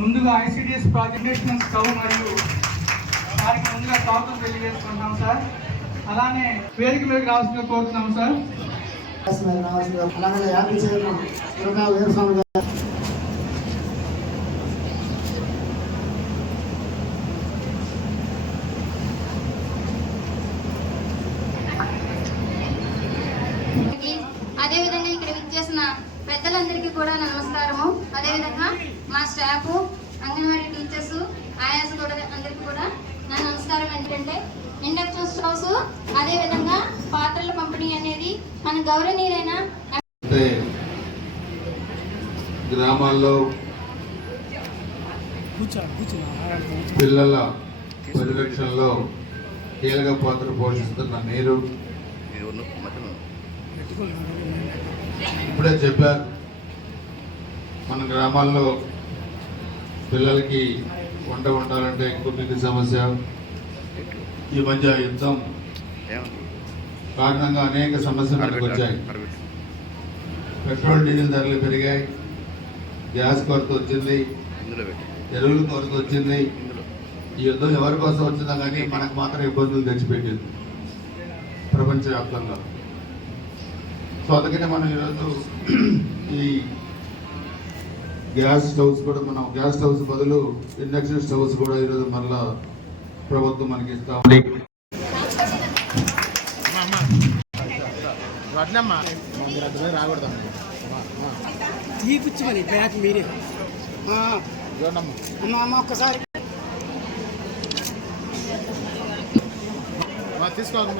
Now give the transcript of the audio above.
ముందుగా ICDS project national stove మరియు వారికి ముందుగా స్వాగతం తెలియజేసుకుంటున్నాం సార్. అలానే వేదిక మీద రావాల్సిందిగా కోరుతున్నాం సార్. అలాగే యాభై చేయడం వీరస్వామి అదేవిధంగా ఇక్కడ విచ్చేసిన పెద్దలందరికీ కూడా నమస్కారము. అదేవిధంగా మా స్టాఫ్, అంగన్వాడీ టీచర్స్, ఆయాస్ కూడా అందరికీ కూడా నా నమస్కారం. ఏంటంటే ఇండక్షన్ స్టవ్స్ అదేవిధంగా పాత్రల పంపిణీ అనేది మన గౌరవనీయులైన గ్రామాల్లో పిల్లల పరిరక్షణలో కీలక పాత్ర పోషిస్తున్న మీరు ఇప్పుడే చెప్పారు, మన గ్రామాల్లో పిల్లలకి వంట వండాలంటే కుటుంబ సమస్య. ఈ మధ్య యుద్ధం కారణంగా అనేక సమస్యలు మనకు వచ్చాయి. పెట్రోల్ డీజిల్ ధరలు పెరిగాయి, గ్యాస్ కొరత వచ్చింది, ఎరువుల కొరత వచ్చింది. ఈ యుద్ధం ఎవరి కోసం వచ్చిందో కానీ మనకు మాత్రం ఇబ్బందులు తెచ్చిపెట్టింది ప్రపంచవ్యాప్తంగా. సో అందుకనే మనం ఈరోజు ఈ గ్యాస్ స్టవ్స్ కూడా మనం గ్యాస్ స్టవ్స్ బదులు ఇండక్షన్ స్టవ్స్ కూడా ఈరోజు మళ్ళా ప్రభుత్వం మనకి ఇస్తా ఉంది. ఒక్కసారి తీసుకోవాలి.